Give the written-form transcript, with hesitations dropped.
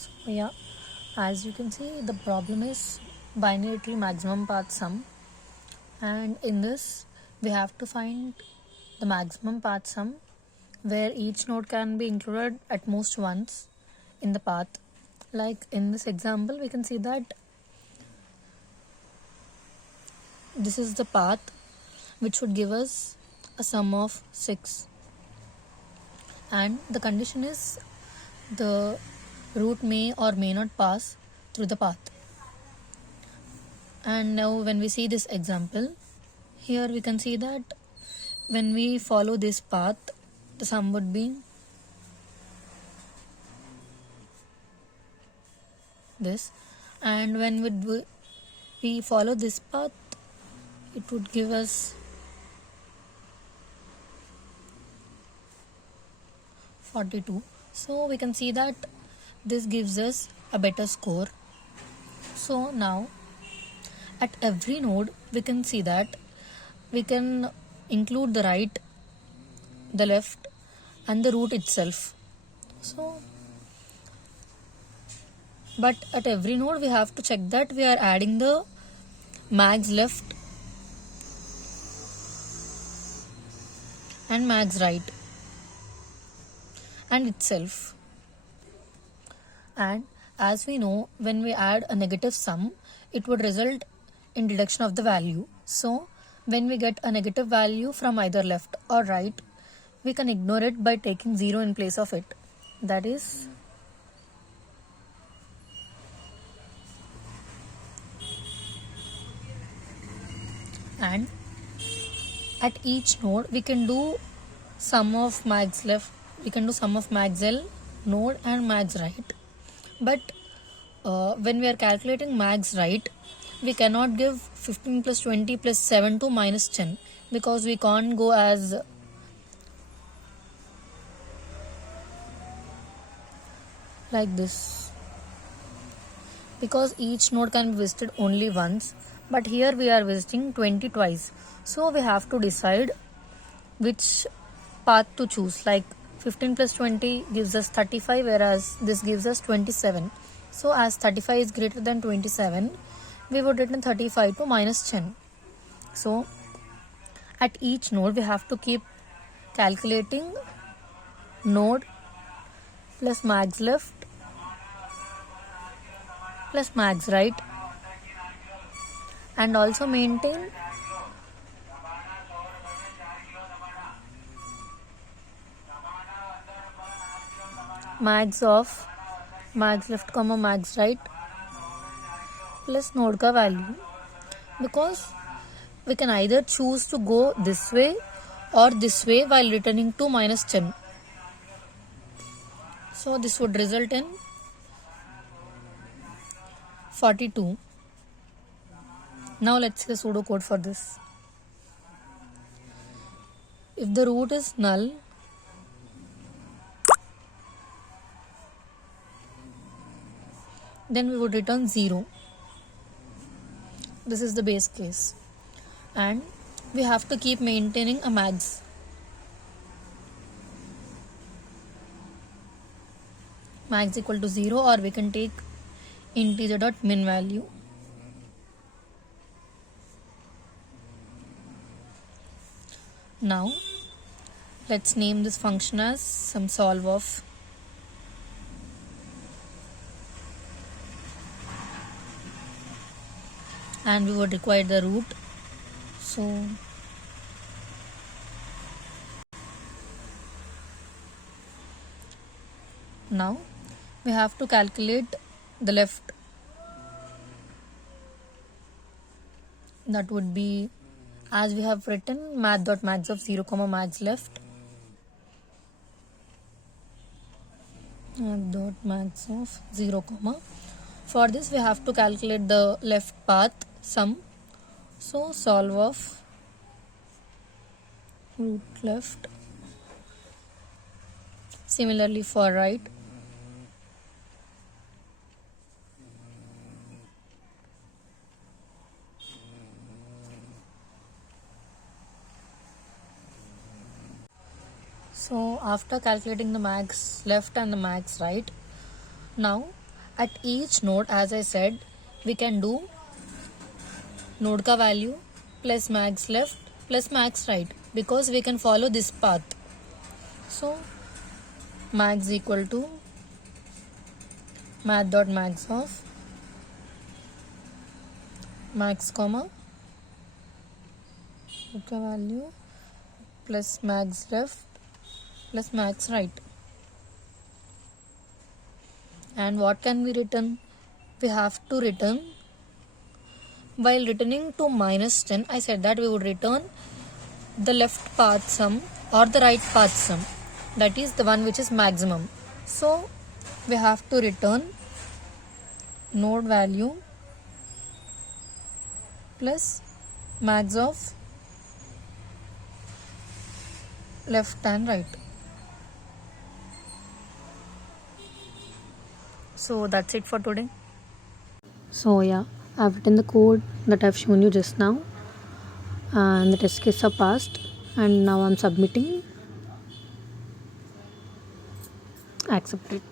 So yeah, as you can see, the problem is binary tree maximum path sum, and in this we have to find the maximum path sum where each node can be included at most once in the path. Like in this example, we can see that this is the path which would give us a sum of 6, and the condition is the root may or may not pass through the path. And now when we see this example, here we can see that when we follow this path, the sum would be this, and when we follow this path, it would give us 42. So we can see that this gives us a better score. So now at every node we can see that we can include the right, the left, and the root itself. So but at every node we have to check that we are adding the max left and max right and itself. And as we know, when we add a negative sum, it would result in deduction of the value. So when we get a negative value from either left or right, we can ignore it by taking 0 in place of it. That is and at each node we can do sum of max left, we can do sum of max L node and max right. But when we are calculating max right, we cannot give 15 plus 20 plus 7 to minus 10, because we can't go as like this, because each node can be visited only once, but here we are visiting 20 twice. So we have to decide which path to choose. Like 15 plus 20 gives us 35, whereas this gives us 27. So as 35 is greater than 27, we would return 35 to minus 10. So at each node we have to keep calculating node plus max left plus max right, and also maintain max of max left comma max right plus node ka value, because we can either choose to go this way or this way while returning to minus 10. So this would result in 42. Now let's see the pseudocode for this. If the root is null, then we would return 0. This is the base case, and we have to keep maintaining a max. Max equal to 0, or we can take integer dot min value. Now let's name this function as some solve of and we would require the root. So now we have to calculate the left. That would be, as we have written, math.max of 0 comma max left, math.max of 0 comma. For this we have to calculate the left path sum. So solve of root left. Similarly for right. So after calculating the max left and the max right, now at each node, as I said, we can do node ka value plus max left plus max right, because we can follow this path. So max equal to math.max of max comma node ka value plus max left plus max right. And what can we return? We have to return, while returning to minus 10, I said that we would return the left path sum or the right path sum, that is the one which is maximum. So we have to return node value plus max of left and right. So that's it for today. So yeah, I've written the code that I've shown you just now, and the test cases are passed, and now I'm submitting. Accept it.